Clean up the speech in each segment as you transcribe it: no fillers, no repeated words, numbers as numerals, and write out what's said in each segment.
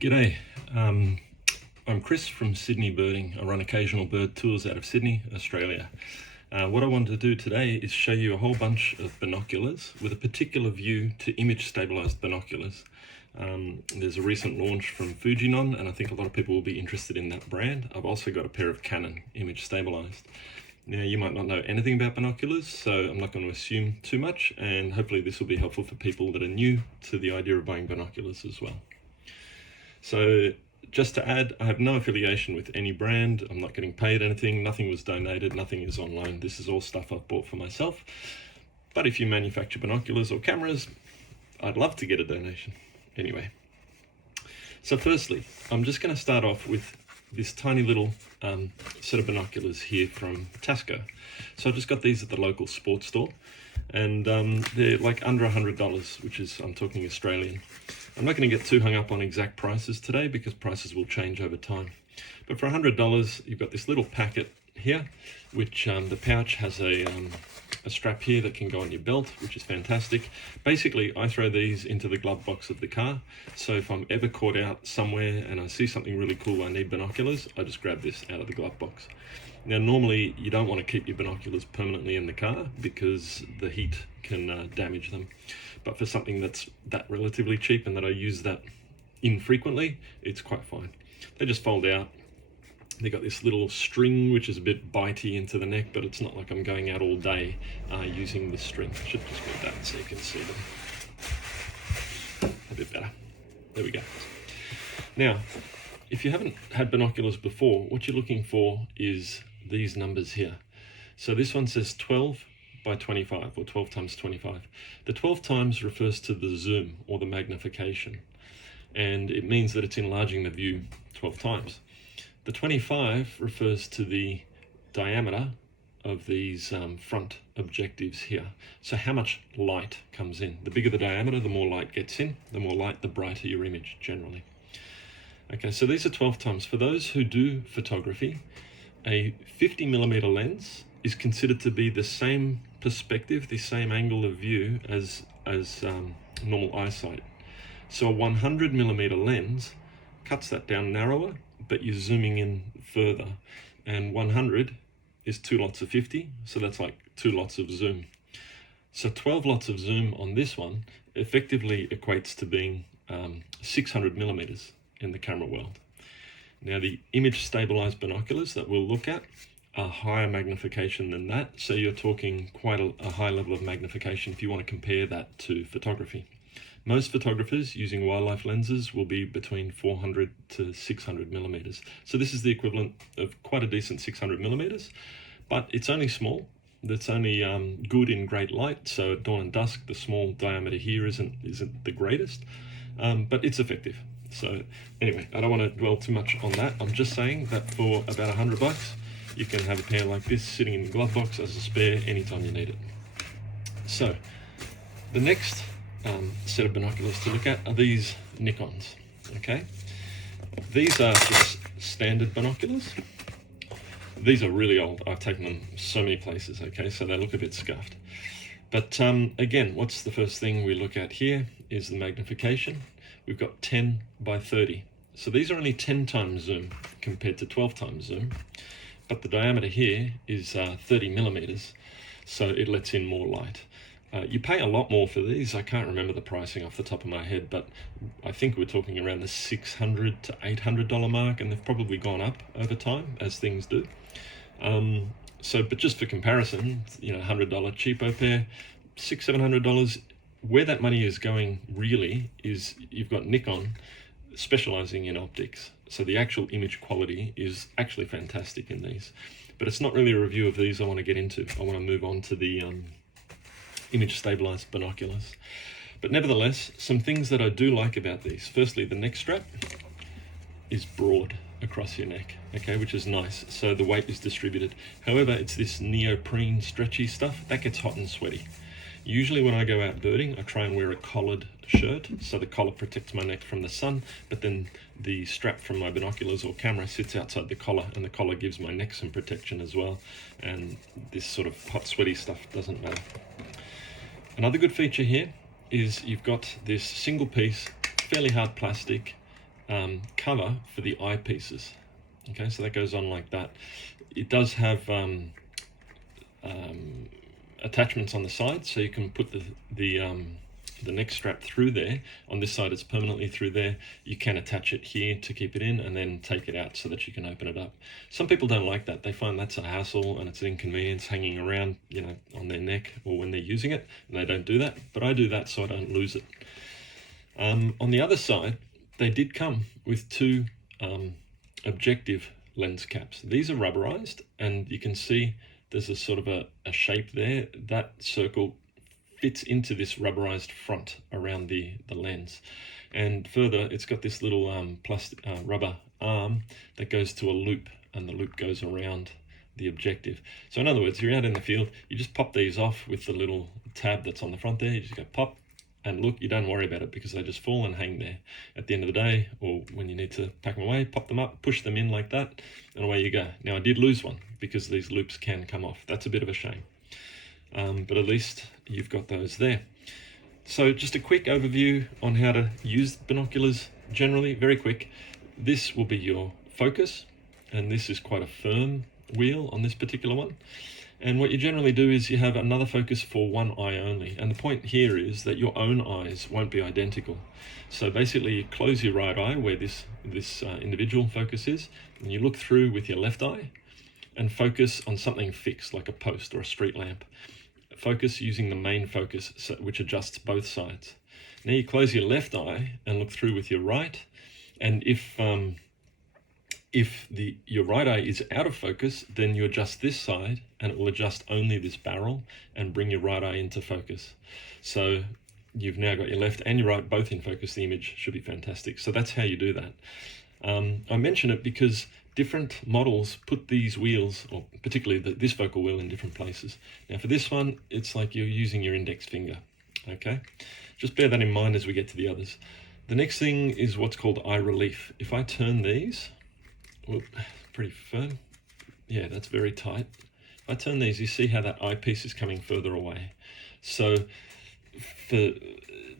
G'day, I'm Chris from Sydney Birding. I run occasional bird tours out of Sydney, Australia. What I wanted to do today is show you a whole bunch of binoculars with a particular view to image-stabilised binoculars. There's a recent launch from Fujinon and I think a lot of people will be interested in that brand. I've also got a pair of Canon image-stabilised. Now you might not know anything about binoculars, so I'm not going to assume too much, and hopefully this will be helpful for people that are new to the idea of buying binoculars as well. So just to add, I have no affiliation with any brand. I'm not getting paid anything. Nothing was donated. Nothing is on loan. This is all stuff I've bought for myself. But if you manufacture binoculars or cameras, I'd love to get a donation. Anyway, so firstly, I'm just going to start off with this tiny little set of binoculars here from Tasco. So I just got these at the local sports store, and they're like under $100, which is, I'm talking Australian. I'm not going to get too hung up on exact prices today because prices will change over time. But for $100, you've got this little packet here, which the pouch has a strap here that can go on your belt, which is fantastic. Basically, I throw these into the glove box of the car. So if I'm ever caught out somewhere and I see something really cool, I need binoculars, I just grab this out of the glove box. Now, normally you don't want to keep your binoculars permanently in the car because the heat can damage them. But for something that's that relatively cheap and that I use that infrequently, it's quite fine. They just fold out. They got this little string which is a bit bitey into the neck, but it's not like I'm going out all day using this string. I should just move that so you can see them a bit better. There we go. Now, if you haven't had binoculars before, what you're looking for is these numbers here. So this one says 12 by 25, or 12 times 25. The 12 times refers to the zoom or the magnification, and it means that it's enlarging the view 12 times. The 25 refers to the diameter of these front objectives here. So how much light comes in. The bigger the diameter, the more light gets in. The more light, the brighter your image generally. Okay, so these are 12 times. For those who do photography, a 50mm lens is considered to be the same perspective, the same angle of view as normal eyesight. So a 100mm lens cuts that down narrower, but you're zooming in further. And 100 is 2 lots of 50, so that's like 2 lots of zoom. So 12 lots of zoom on this one effectively equates to being 600mm in the camera world. Now the image stabilized binoculars that we'll look at are higher magnification than that, so you're talking quite a high level of magnification if you want to compare that to photography. Most photographers using wildlife lenses will be between 400 to 600mm. So this is the equivalent of quite a decent 600mm, but it's only small. That's only good in great light. So at dawn and dusk, the small diameter here isn't the greatest, but it's effective. So anyway, I don't want to dwell too much on that. I'm just saying that for about $100, you can have a pair like this sitting in the glove box as a spare anytime you need it. So the next set of binoculars to look at are these Nikons. Okay, these are just standard binoculars. These are really old. I've taken them so many places. Okay, so they look a bit scuffed. But again, what's the first thing we look at here is the magnification. We've got 10 by 30. So these are only 10 times zoom compared to 12 times zoom. But the diameter here is 30mm, so it lets in more light. You pay a lot more for these. I can't remember the pricing off the top of my head, but I think we're talking around the $600 to $800 mark, and they've probably gone up over time, as things do. But just for comparison, you know, $100 cheapo pair, $600-700. Where that money is going really is you've got Nikon specializing in optics. So the actual image quality is actually fantastic in these. But it's not really a review of these I want to get into. I want to move on to the image stabilized binoculars. But nevertheless, some things that I do like about these. Firstly, the neck strap is broad across your neck, okay, which is nice. So the weight is distributed. However, it's this neoprene stretchy stuff that gets hot and sweaty. Usually when I go out birding, I try and wear a collared shirt, so the collar protects my neck from the sun, but then the strap from my binoculars or camera sits outside the collar, and the collar gives my neck some protection as well, and this sort of hot, sweaty stuff doesn't matter. Another good feature here is you've got this single piece, fairly hard plastic cover for the eyepieces. Okay, so that goes on like that. It does have attachments on the side, so you can put the neck strap through there. On this side it's permanently through there. You can attach it here to keep it in and then take it out so that you can open it up. Some people don't like that. They find that's a hassle and it's an inconvenience hanging around, you know, on their neck or when they're using it, and they don't do that. But I do that so I don't lose it. On the other side, they did come with two objective lens caps. These are rubberized, and you can see there's a sort of a shape there. That circle fits into this rubberized front around the lens, and further it's got this little plastic rubber arm that goes to a loop, and the loop goes around the objective. So in other words, you're out in the field, you just pop these off with the little tab that's on the front there. You just go pop, and look, you don't worry about it because they just fall and hang there. At the end of the day, or when you need to pack them away, pop them up, push them in like that, and away you go. Now I did lose one because these loops can come off. That's a bit of a shame. But at least you've got those there. So just a quick overview on how to use binoculars generally, very quick. This will be your focus, and this is quite a firm wheel on this particular one. And what you generally do is you have another focus for one eye only. And the point here is that your own eyes won't be identical. So basically you close your right eye where this individual focus is, and you look through with your left eye and focus on something fixed like a post or a street lamp. Focus using the main focus, which adjusts both sides. Now you close your left eye and look through with your right, and if your right eye is out of focus, then you adjust this side and it will adjust only this barrel and bring your right eye into focus. So you've now got your left and your right both in focus. The image should be fantastic. So that's how you do that. I mention it because different models put these wheels, or particularly this focal wheel, in different places. Now for this one, it's like you're using your index finger. Okay, just bear that in mind as we get to the others. The next thing is what's called eye relief. If I turn these, whoop, pretty firm. Yeah, that's very tight. If I turn these, you see how that eyepiece is coming further away. So for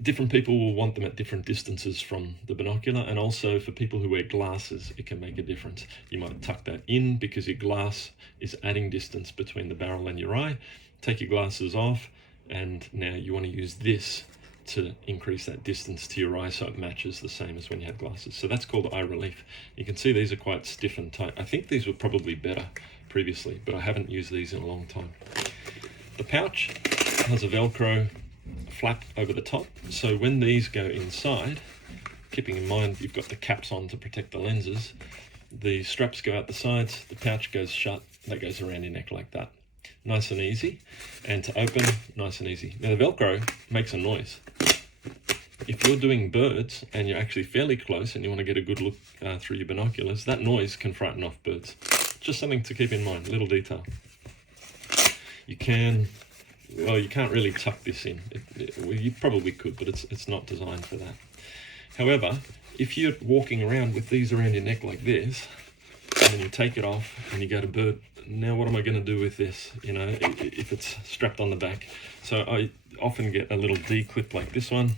different people will want them at different distances from the binocular, and also for people who wear glasses, it can make a difference. You might tuck that in because your glass is adding distance between the barrel and your eye. Take your glasses off, and now you want to use this to increase that distance to your eye so it matches the same as when you had glasses. So that's called eye relief. You can see these are quite stiff and tight. I think these were probably better previously, but I haven't used these in a long time. The pouch has a Velcro flap over the top, so when these go inside, keeping in mind you've got the caps on to protect the lenses, the straps go out the sides, the pouch goes shut, that goes around your neck like that. Nice and easy, and to open, nice and easy. Now the Velcro makes a noise. If you're doing birds and you're actually fairly close and you want to get a good look through your binoculars, that noise can frighten off birds. Just something to keep in mind, little detail. You can't really tuck this in. Well, you probably could, but it's not designed for that. However, if you're walking around with these around your neck like this, and then you take it off and you go to bird, now what am I going to do with this, you know, if it's strapped on the back? So I often get a little D-clip like this one.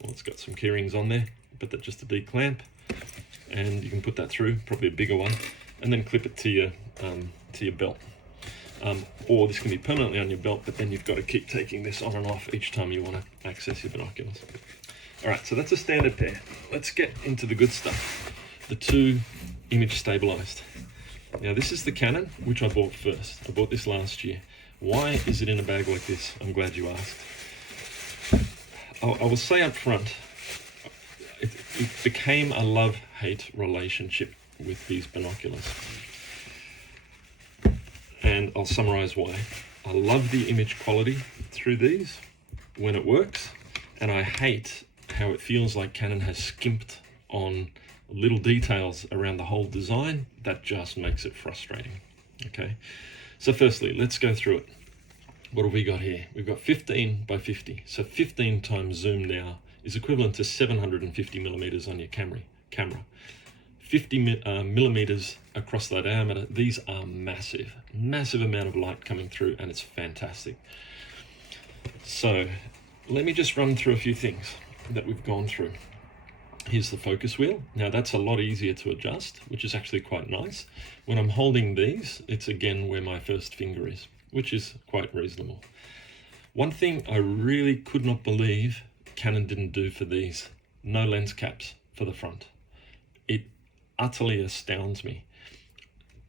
Well, it's got some key rings on there, but that's just a D-clamp, and you can put that through, probably a bigger one, and then clip it to your belt. Or this can be permanently on your belt, but then you've got to keep taking this on and off each time you want to access your binoculars. All right, so that's a standard pair. Let's get into the good stuff. The two image-stabilised. Now this is the Canon, which I bought first. I bought this last year. Why is it in a bag like this? I'm glad you asked. I will say up front, it became a love-hate relationship with these binoculars. And I'll summarize why. I love the image quality through these when it works, and I hate how it feels like Canon has skimped on little details around the whole design. That just makes it frustrating. Okay, so firstly, let's go through it. What have we got here? We've got 15 by 50. So 15 times zoom now is equivalent to 750 millimeters on your camera. 50 millimeters across the diameter. These are massive amount of light coming through, and it's fantastic. So let me just run through a few things that we've gone through. Here's the focus wheel. Now that's a lot easier to adjust, which is actually quite nice. When I'm holding these, it's again where my first finger is, which is quite reasonable. One thing I really could not believe Canon didn't do for these: no lens caps for the front. It utterly astounds me.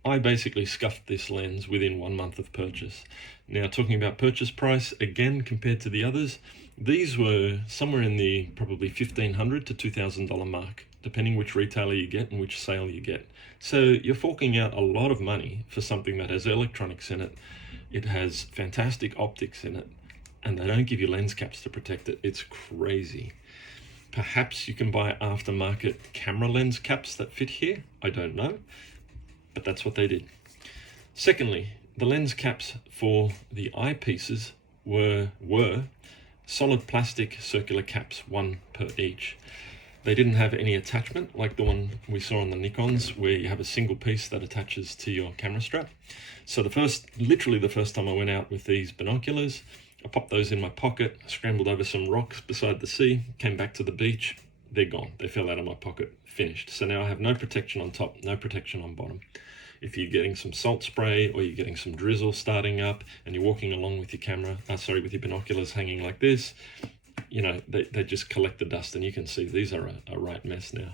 I basically scuffed this lens within 1 month of purchase. Now, talking about purchase price, again, compared to the others, these were somewhere in the probably $1,500 to $2,000 mark, depending which retailer you get and which sale you get. So you're forking out a lot of money for something that has electronics in it. It has fantastic optics in it, and they don't give you lens caps to protect it. It's crazy. Perhaps you can buy aftermarket camera lens caps that fit here. I don't know, but that's what they did. Secondly, the lens caps for the eyepieces were solid plastic circular caps, one per each. They didn't have any attachment like the one we saw on the Nikons, where you have a single piece that attaches to your camera strap. So literally the first time I went out with these binoculars, I popped those in my pocket, scrambled over some rocks beside the sea, came back to the beach, they're gone. They fell out of my pocket, finished. So now I have no protection on top, no protection on bottom. If you're getting some salt spray or you're getting some drizzle starting up and you're walking along with your with your binoculars hanging like this, you know, they just collect the dust, and you can see these are a right mess now.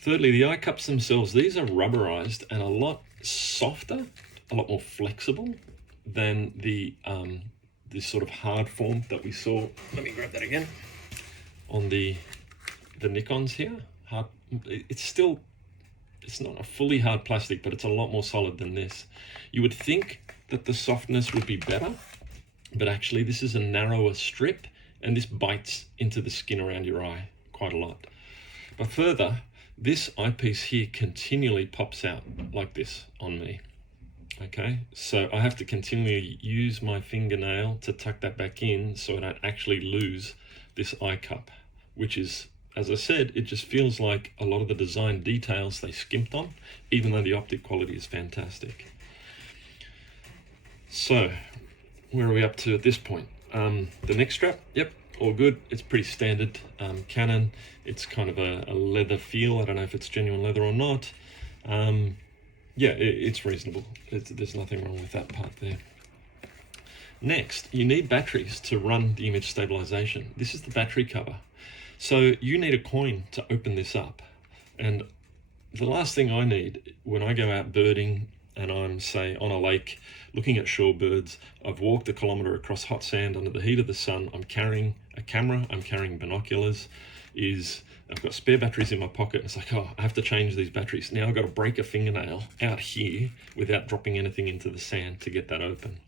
Thirdly, the eye cups themselves, these are rubberized and a lot softer, a lot more flexible than the this sort of hard form that we saw. Let me grab that again. On the Nikons here, it's not a fully hard plastic, but it's a lot more solid than this. You would think that the softness would be better, but actually this is a narrower strip, and this bites into the skin around your eye quite a lot. But further, this eyepiece here continually pops out like this on me. Okay, so I have to continually use my fingernail to tuck that back in so I don't actually lose this eye cup, which is, as I said, it just feels like a lot of the design details they skimped on, even though the optic quality is fantastic. So, where are we up to at this point? The neck strap, yep, all good. It's pretty standard Canon. It's kind of a leather feel. I don't know if it's genuine leather or not. Yeah, it's reasonable. There's nothing wrong with that part there. Next, you need batteries to run the image stabilization. This is the battery cover. So you need a coin to open this up. And the last thing I need when I go out birding and I'm, say, on a lake looking at shorebirds, I've walked a kilometer across hot sand under the heat of the sun, I'm carrying a camera, I'm carrying binoculars, I've got spare batteries in my pocket, and it's like, oh, I have to change these batteries. Now I've got to break a fingernail out here without dropping anything into the sand to get that open.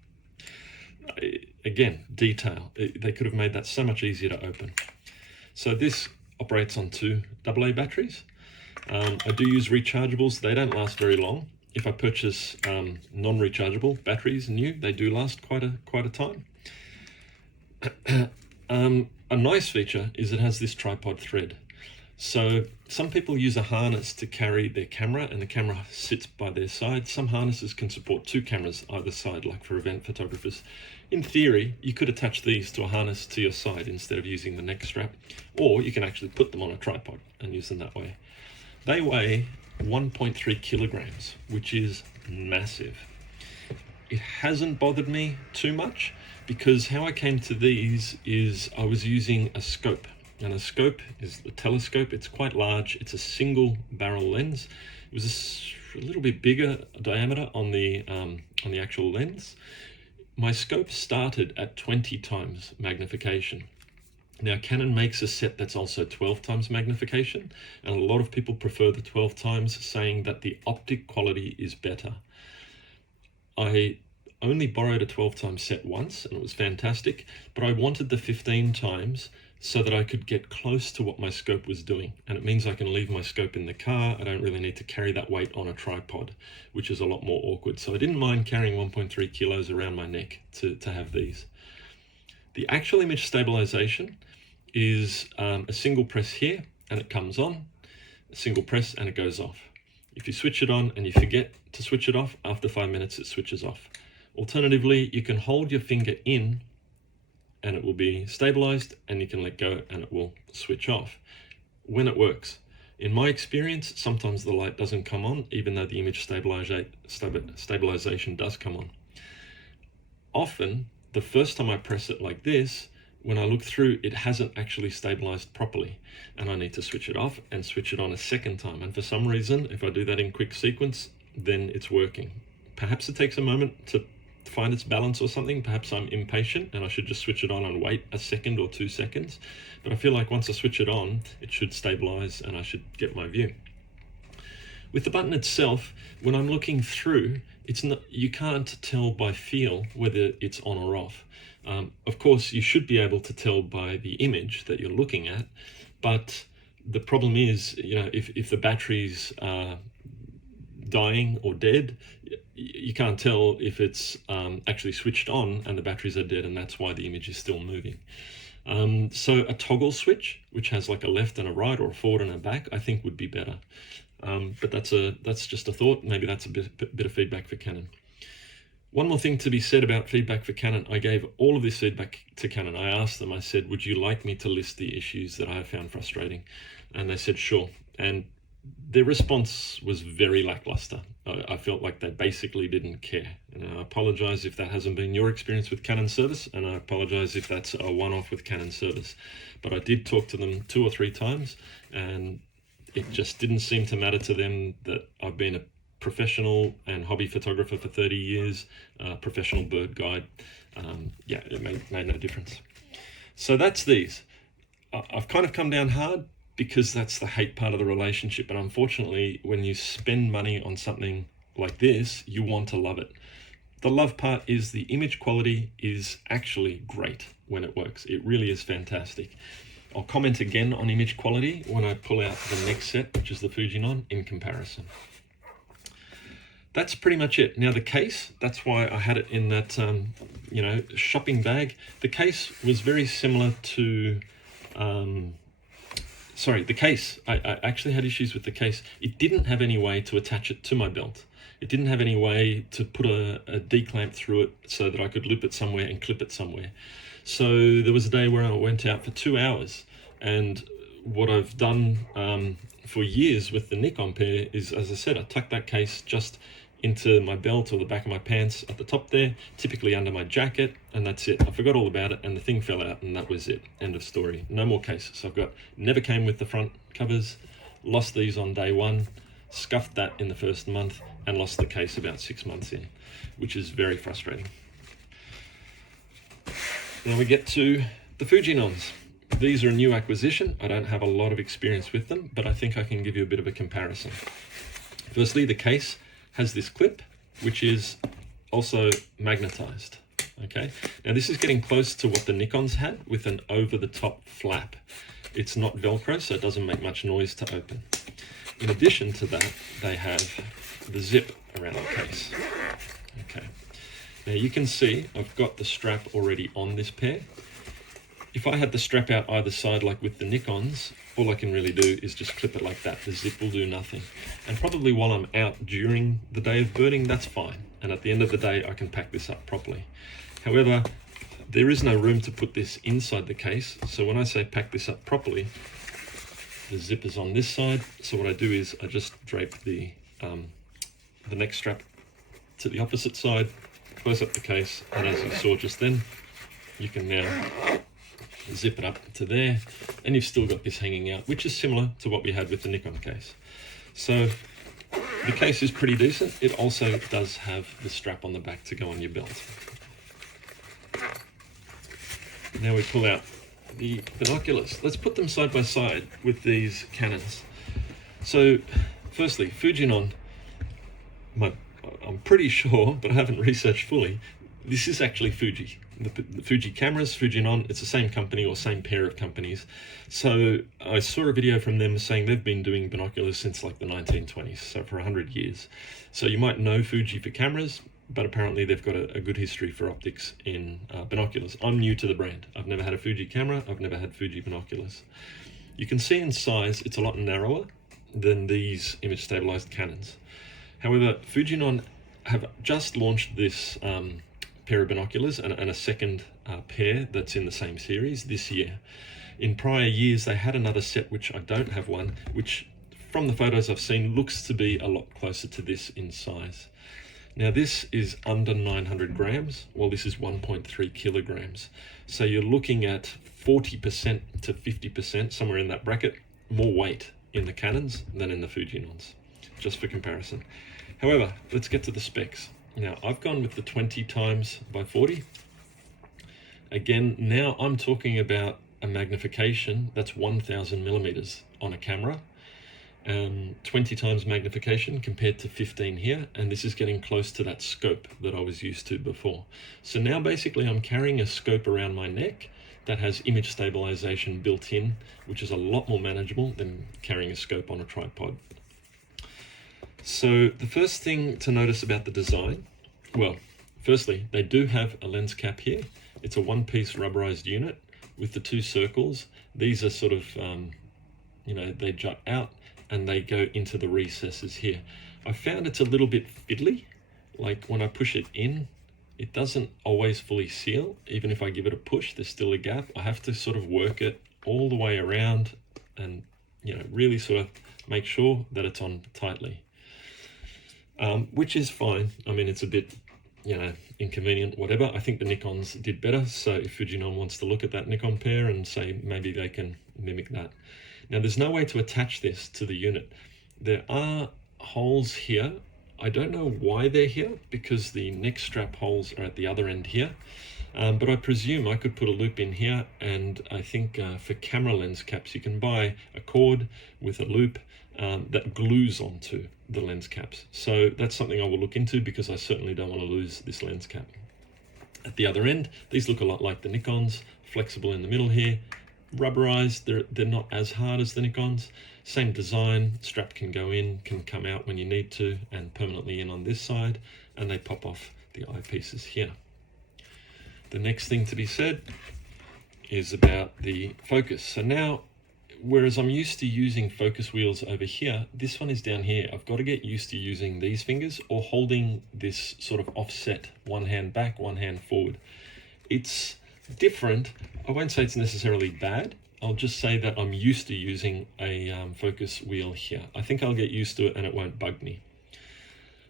Again, detail. They could have made that so much easier to open. So this operates on 2 AA batteries. I do use rechargeables. They don't last very long. If I purchase non-rechargeable batteries new, they do last quite a time. A nice feature is it has this tripod thread. So some people use a harness to carry their camera, and the camera sits by their side. Some harnesses can support 2 cameras either side, like for event photographers. In theory, you could attach these to a harness to your side instead of using the neck strap, or you can actually put them on a tripod and use them that way. They weigh 1.3 kilograms, which is massive. It hasn't bothered me too much, because how I came to these is I was using a scope. And a scope is the telescope. It's quite large. It's a single barrel lens. It was a little bit bigger diameter on the actual lens. My scope started at 20 times magnification. Now Canon makes a set that's also 12 times magnification, and a lot of people prefer the 12 times, saying that the optic quality is better. I only borrowed a 12 times set once, and it was fantastic, but I wanted the 15 times so that I could get close to what my scope was doing. And it means I can leave my scope in the car. I don't really need to carry that weight on a tripod, which is a lot more awkward. So I didn't mind carrying 1.3 kilos around my neck to have these. The actual image stabilization is a single press here and it comes on, a single press and it goes off. If you switch it on and you forget to switch it off, after 5 minutes it switches off. Alternatively, you can hold your finger in and it will be stabilized, and you can let go and it will switch off. when it works. In my experience, sometimes the light doesn't come on, even though the image stabilization does come on. Often, the first time I press it like this, when I look through, it hasn't actually stabilized properly, and I need to switch it off and switch it on a second time. And for some reason, if I do that in quick sequence, then it's working. Perhaps it takes a moment to find its balance or something. Perhaps I'm impatient and I should just switch it on and wait a second or 2 seconds. But I feel like once I switch it on, it should stabilize and I should get my view. With the button itself, when I'm looking through, you can't tell by feel whether it's on or off. Of course, you should be able to tell by the image that you're looking at, but the problem is, if the batteries are dying or dead, you can't tell if it's actually switched on and the batteries are dead, and that's why the image is still moving. So a toggle switch, which has like a left and a right or a forward and a back, I think would be better. But that's just a thought. Maybe that's a bit of feedback for Canon. One more thing to be said about feedback for Canon. I gave all of this feedback to Canon. I asked them, I said, would you like me to list the issues that I have found frustrating? And they said, sure. And their response was very lackluster. I felt like they basically didn't care. And I apologize if that hasn't been your experience with Canon service, and I apologize if that's a one-off with Canon service. But I did talk to them 2 or 3 times, and it just didn't seem to matter to them that I've been a professional and hobby photographer for 30 years, professional bird guide. Yeah, it made no difference. So that's these. I've kind of come down hard because that's the hate part of the relationship. And unfortunately, when you spend money on something like this, you want to love it. The love part is the image quality is actually great when it works. It really is fantastic. I'll comment again on image quality when I pull out the next set, which is the Fujinon, in comparison. That's pretty much it. Now the case, that's why I had it in that, shopping bag. The case was very similar to, the case. I actually had issues with the case. It didn't have any way to attach it to my belt. It didn't have any way to put a D-clamp through it so that I could loop it somewhere and clip it somewhere. So there was a day where I went out for 2 hours, and what I've done for years with the Nikon pair is, as I said, I tuck that case just into my belt or the back of my pants at the top there, typically under my jacket, and that's it. I forgot all about it and the thing fell out and that was it. End of story. No more cases. So I've got, never came with the front covers, lost these on day 1, scuffed that in the first month, and lost the case about 6 months in, which is very frustrating. Now we get to the Fujinons. These are a new acquisition. I don't have a lot of experience with them, but I think I can give you a bit of a comparison. Firstly, the case has this clip, which is also magnetized. Okay, now this is getting close to what the Nikons had with an over-the-top flap. It's not Velcro, so it doesn't make much noise to open. In addition to that, they have the zip around the case. Okay, now you can see I've got the strap already on this pair. If I had the strap out either side like with the Nikons, all I can really do is just clip it like that. The zip will do nothing. And probably while I'm out during the day of birding, that's fine. And at the end of the day, I can pack this up properly. However, there is no room to put this inside the case. So when I say pack this up properly, the zip is on this side. So what I do is I just drape the neck strap to the opposite side, close up the case, and as you saw just then, you can now zip it up to there, and you've still got this hanging out, which is similar to what we had with the Nikon case. So the case is pretty decent. It also does have the strap on the back to go on your belt. Now we pull out the binoculars. Let's put them side by side with these Canons. So firstly, Fujinon, I'm pretty sure, but I haven't researched fully, this is actually Fuji. The Fuji cameras, Fujinon, it's the same company or same pair of companies. So I saw a video from them saying they've been doing binoculars since like the 1920s, so for 100 years. So you might know Fuji for cameras, but apparently they've got a good history for optics in binoculars. I'm new to the brand. I've never had a Fuji camera, I've never had Fuji binoculars. You can see in size, it's a lot narrower than these image-stabilized Canons. However, Fujinon have just launched this pair of binoculars and a second pair that's in the same series this year. In prior years, they had another set, which I don't have one, which from the photos I've seen looks to be a lot closer to this in size. Now this is under 900 grams, well this is 1.3 kilograms. So you're looking at 40% to 50%, somewhere in that bracket, more weight in the Canons than in the Fujinons, just for comparison. However, let's get to the specs. Now I've gone with the 20 times by 40. Again, now I'm talking about a magnification that's 1000 millimeters on a camera. 20 times magnification compared to 15 here, and this is getting close to that scope that I was used to before. So now basically I'm carrying a scope around my neck that has image stabilization built in, which is a lot more manageable than carrying a scope on a tripod. So the first thing to notice about the design, well, firstly, they do have a lens cap here. It's a one-piece rubberized unit with the two circles. These are sort of, they jut out and they go into the recesses here. I found it's a little bit fiddly. Like when I push it in, it doesn't always fully seal. Even if I give it a push, there's still a gap. I have to sort of work it all the way around and, really sort of make sure that it's on tightly. Which is fine. I mean, it's a bit, inconvenient, whatever. I think the Nikons did better. So if Fujinon wants to look at that Nikon pair and say maybe they can mimic that. Now there's no way to attach this to the unit. There are holes here. I don't know why they're here, because the neck strap holes are at the other end here. But I presume I could put a loop in here, and I think for camera lens caps you can buy a cord with a loop that glues onto the lens caps. So that's something I will look into, because I certainly don't want to lose this lens cap. At the other end, these look a lot like the Nikons, flexible in the middle here, rubberized. They're not as hard as the Nikons. Same design, strap can go in, can come out when you need to, and permanently in on this side, and they pop off the eyepieces here. The next thing to be said is about the focus. So now, whereas I'm used to using focus wheels over here, this one is down here. I've got to get used to using these fingers or holding this sort of offset, one hand back, one hand forward. It's different. I won't say it's necessarily bad. I'll just say that I'm used to using a focus wheel here. I think I'll get used to it and it won't bug me.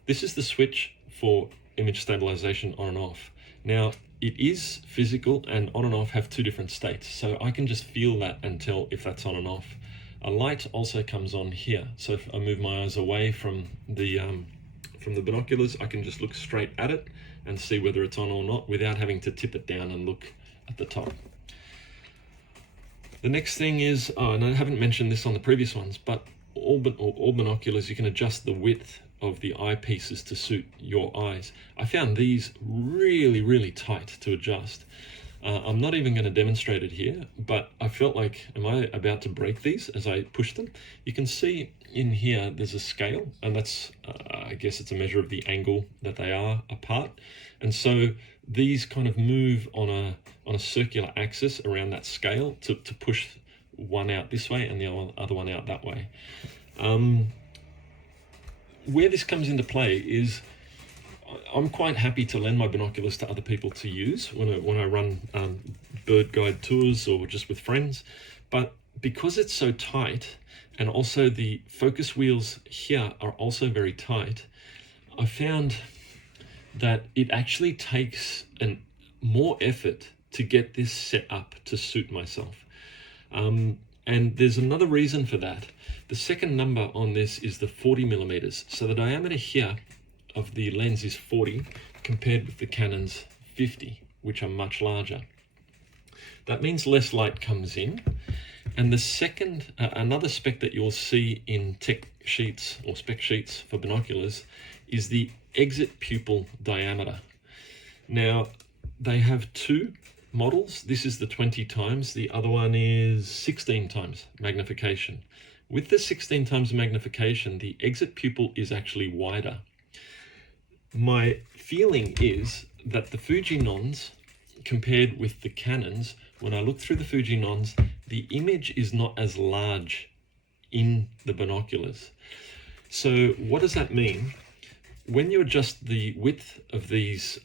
This is the switch for image stabilization on and off. Now, it is physical, and on and off have two different states. So I can just feel that and tell if that's on and off. A light also comes on here. So if I move my eyes away from the binoculars, I can just look straight at it and see whether it's on or not without having to tip it down and look at the top. The next thing is, and I haven't mentioned this on the previous ones, but all binoculars, you can adjust the width of the eyepieces to suit your eyes. I found these really, really tight to adjust. I'm not even going to demonstrate it here, but I felt like, am I about to break these as I push them? You can see in here there's a scale, and that's, I guess it's a measure of the angle that they are apart. And so these kind of move on a circular axis around that scale to push one out this way and the other one out that way. Where this comes into play is I'm quite happy to lend my binoculars to other people to use when I run bird guide tours or just with friends. But because it's so tight, and also the focus wheels here are also very tight, I found that it actually takes more effort to get this set up to suit myself. And there's another reason for that. The second number on this is the 40 millimeters. So the diameter here of the lens is 40 compared with the Canon's 50, which are much larger. That means less light comes in. And the second, another spec that you'll see in tech sheets or spec sheets for binoculars is the exit pupil diameter. Now, they have two models. This is the 20 times, the other one is 16 times magnification. With the 16 times magnification, the exit pupil is actually wider. My feeling is that the Fujinons, compared with the Canons, when I look through the Fujinons, the image is not as large in the binoculars. So what does that mean? when you adjust the width of these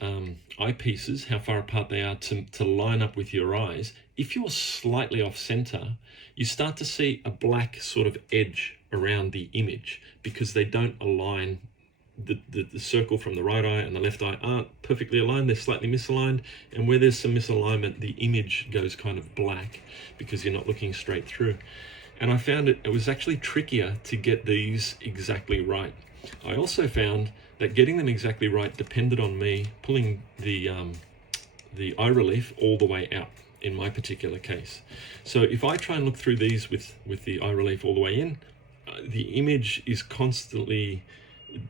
eyepieces, how far apart they are to line up with your eyes, if you're slightly off center, you start to see a black sort of edge around the image because they don't align. The circle from the right eye and the left eye aren't perfectly aligned, they're slightly misaligned, and where there's some misalignment, the image goes kind of black because you're not looking straight through. And I found it was actually trickier to get these exactly right. I also found that getting them exactly right depended on me pulling the eye relief all the way out in my particular case. So if I try and look through these with the eye relief all the way in, the image is constantly,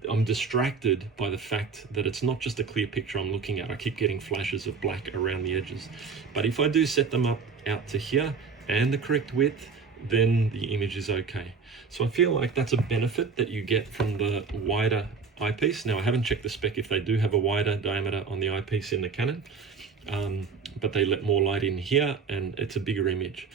I'm distracted by the fact that it's not just a clear picture I'm looking at. I keep getting flashes of black around the edges. But if I do set them up out to here and the correct width, then the image is okay. So I feel like that's a benefit that you get from the wider eyepiece. Now I haven't checked the spec if they do have a wider diameter on the eyepiece in the Canon, but they let more light in here and it's a bigger image.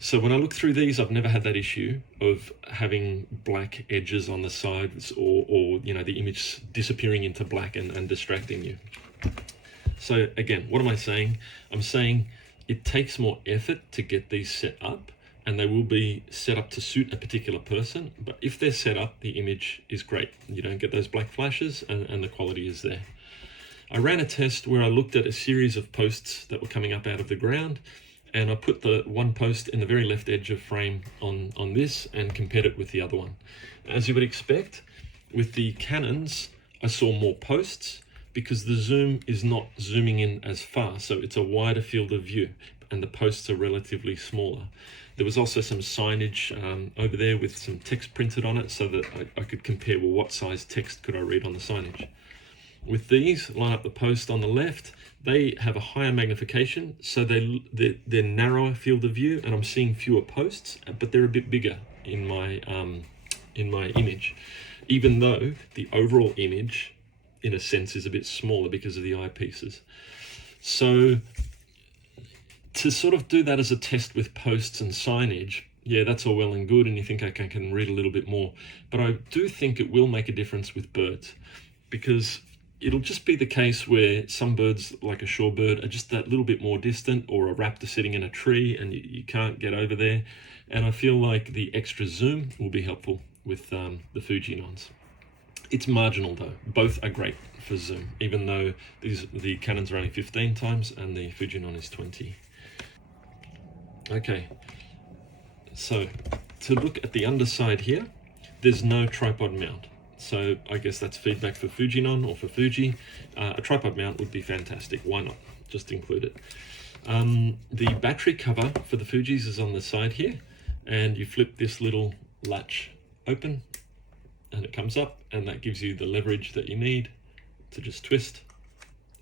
So when I look through these, I've never had that issue of having black edges on the sides or you know, the image disappearing into black and distracting you. So again, what am I saying? I'm saying it takes more effort to get these set up, and they will be set up to suit a particular person. But if they're set up, the image is great. You don't get those black flashes and the quality is there. I ran a test where I looked at a series of posts that were coming up out of the ground, and I put the one post in the very left edge of frame on this and compared it with the other one. As you would expect, with the Canons, I saw more posts because the zoom is not zooming in as far, so it's a wider field of view and the posts are relatively smaller. There was also some signage over there with some text printed on it so that I could compare, well, what size text could I read on the signage. With these, line up the post on the left, they have a higher magnification, so they're narrower field of view, and I'm seeing fewer posts, but they're a bit bigger in my image, even though the overall image, in a sense, is a bit smaller because of the eyepieces. So to sort of do that as a test with posts and signage, yeah, that's all well and good, and you think, okay, I can read a little bit more, but I do think it will make a difference with birds, because it'll just be the case where some birds, like a shorebird, are just that little bit more distant, or a raptor sitting in a tree and you can't get over there. And I feel like the extra zoom will be helpful with the Fujinons. It's marginal though. Both are great for zoom, even though the Canons are only 15 times and the Fujinon is 20. Okay, so to look at the underside here, there's no tripod mount. So I guess that's feedback for Fujinon or for Fuji. A tripod mount would be fantastic. Why not? Just include it. The battery cover for the Fujis is on the side here, and you flip this little latch open and it comes up, and that gives you the leverage that you need to just twist.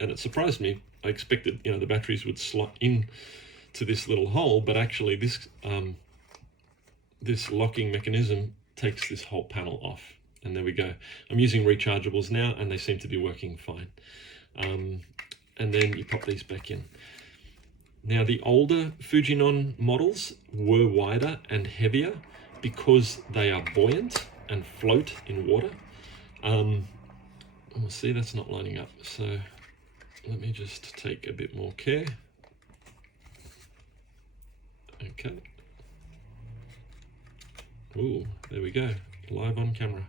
And it surprised me. I expected, you know, the batteries would slot in to this little hole, but actually this this locking mechanism takes this whole panel off. And there we go. I'm using rechargeables now and they seem to be working fine. And then you pop these back in. Now the older Fujinon models were wider and heavier because they are buoyant and float in water. We'll see, that's not lining up. So let me just take a bit more care. Okay. Ooh, there we go. Live on camera.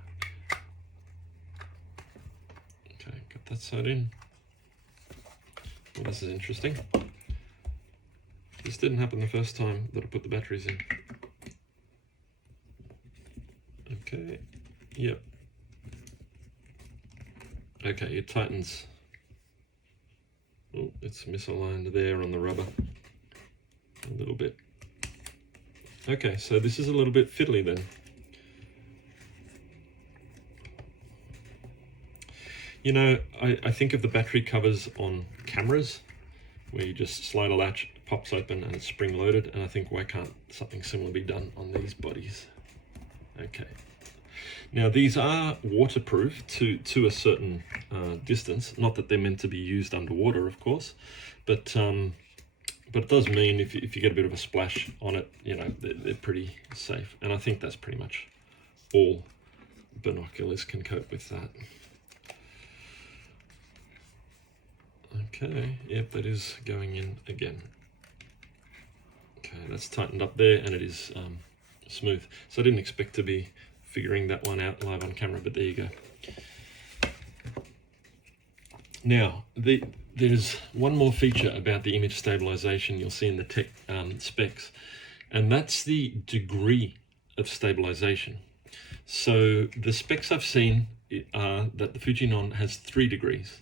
Okay, got that side in. Well, this is interesting. This didn't happen the first time that I put the batteries in. Okay, yep. Okay, it tightens. Oh, it's misaligned there on the rubber. A little bit. Okay, so this is a little bit fiddly then. You know, I think of the battery covers on cameras where you just slide a latch, it pops open and it's spring loaded, and I think, why can't something similar be done on these bodies? Okay. Now these are waterproof to a certain distance, not that they're meant to be used underwater, of course, but it does mean if you get a bit of a splash on it, you know, they're pretty safe. And I think that's pretty much all binoculars can cope with that. Okay, yep, that is going in again. Okay, that's tightened up there, and it is smooth. So I didn't expect to be figuring that one out live on camera, but there you go. Now, there's one more feature about the image stabilization you'll see in the tech specs, and that's the degree of stabilization. So the specs I've seen are that the Fujinon has 3 degrees.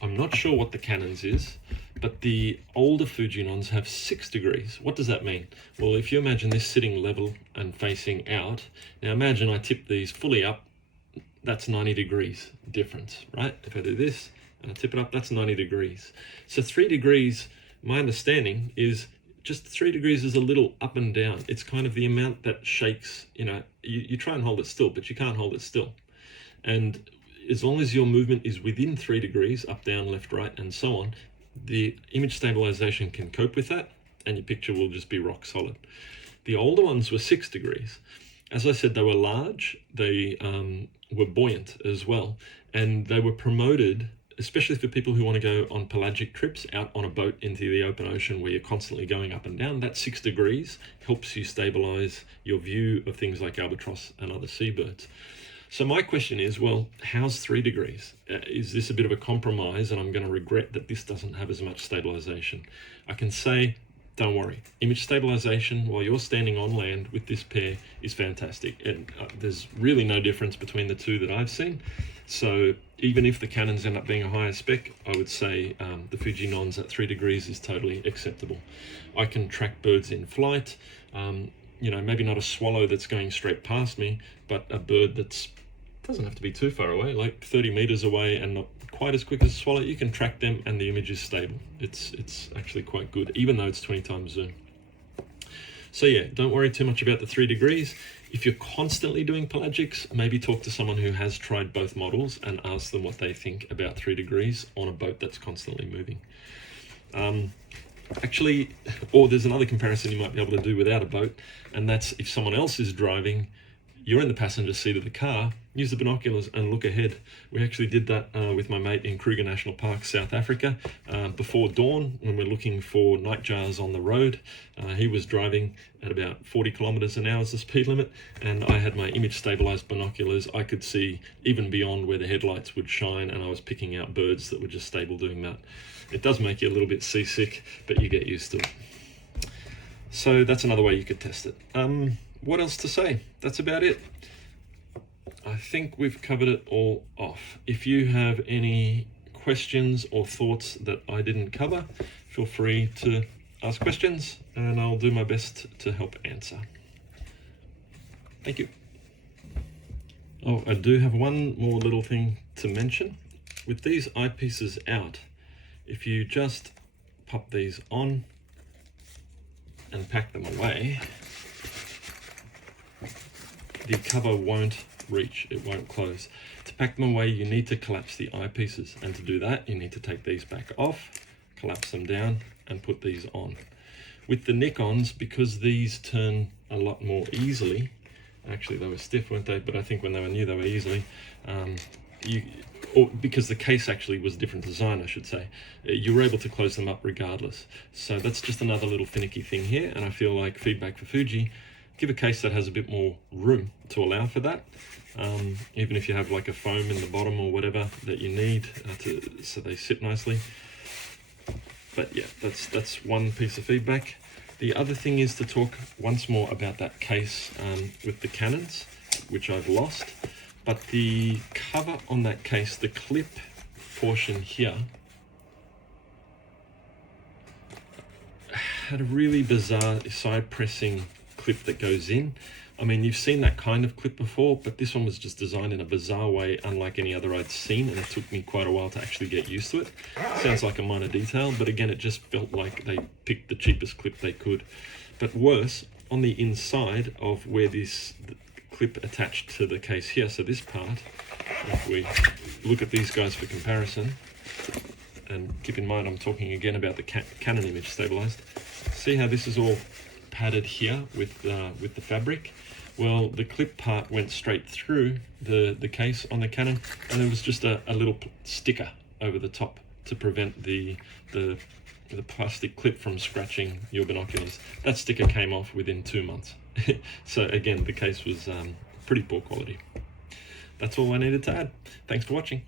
I'm not sure what the Canon's is, but the older Fujinons have 6 degrees. What does that mean? Well, if you imagine this sitting level and facing out, now imagine I tip these fully up, that's 90 degrees difference, right? If I do this and I tip it up, that's 90 degrees. So 3 degrees, my understanding is just 3 degrees is a little up and down. It's kind of the amount that shakes, you know, you try and hold it still, but you can't hold it still. And as long as your movement is within 3 degrees, up, down, left, right, and so on, the image stabilization can cope with that, and your picture will just be rock solid. The older ones were 6 degrees. As I said, they were large, they were buoyant as well, and they were promoted, especially for people who want to go on pelagic trips out on a boat into the open ocean where you're constantly going up and down. That 6 degrees helps you stabilize your view of things like albatross and other seabirds. So my question is, well, how's 3 degrees? Is this a bit of a compromise and I'm going to regret that this doesn't have as much stabilization? I can say, don't worry. Image stabilization while you're standing on land with this pair is fantastic. And there's really no difference between the two that I've seen. So even if the Canons end up being a higher spec, I would say the Fujinons at 3 degrees is totally acceptable. I can track birds in flight. You know, maybe not a swallow that's going straight past me, but a bird that's doesn't have to be too far away, like 30 meters away and not quite as quick as a swallow. You can track them and the image is stable. It's actually quite good, even though it's 20 times zoom. So yeah, don't worry too much about the 3 degrees. If you're constantly doing pelagics, maybe talk to someone who has tried both models and ask them what they think about 3 degrees on a boat that's constantly moving. Actually, or there's another comparison you might be able to do without a boat, and that's if someone else is driving, you're in the passenger seat of the car, use the binoculars and look ahead. We actually did that with my mate in Kruger National Park, South Africa, before dawn when we're looking for nightjars on the road. He was driving at about 40 kilometers an hour as the speed limit, and I had my image stabilized binoculars. I could see even beyond where the headlights would shine, and I was picking out birds that were just stable doing that. It does make you a little bit seasick, but you get used to it. So that's another way you could test it. What else to say? That's about it. I think we've covered it all off. If you have any questions or thoughts that I didn't cover, feel free to ask questions and I'll do my best to help answer. Thank you. Oh, I do have one more little thing to mention. With these eyepieces out, if you just pop these on and pack them away, the cover won't reach, it won't close. To pack them away, you need to collapse the eyepieces, and to do that, you need to take these back off, collapse them down, and put these on. With the Nikons, because these turn a lot more easily, actually they were stiff, weren't they? But I think when they were new, they were easily, or because the case actually was a different design, I should say, you were able to close them up regardless. So that's just another little finicky thing here, and I feel like feedback for Fuji, give a case that has a bit more room to allow for that, even if you have like a foam in the bottom or whatever that you need so they sit nicely. But yeah, that's one piece of feedback. The other thing is to talk once more about that case with the Canons, which I've lost. But the cover on that case, the clip portion here, had a really bizarre side pressing clip that goes in. I mean, you've seen that kind of clip before, but this one was just designed in a bizarre way, unlike any other I'd seen, and it took me quite a while to actually get used to it. Sounds like a minor detail, but again, it just felt like they picked the cheapest clip they could. But worse, on the inside of where this clip attached to the case here, so this part, if we look at these guys for comparison, and keep in mind I'm talking again about the Canon image stabilized, see how this is all padded here with the fabric? Well, the clip part went straight through the case on the Canon, and there was just a little sticker over the top to prevent the plastic clip from scratching your binoculars. That sticker came off within 2 months. So again, the case was pretty poor quality. That's all I needed to add. Thanks for watching.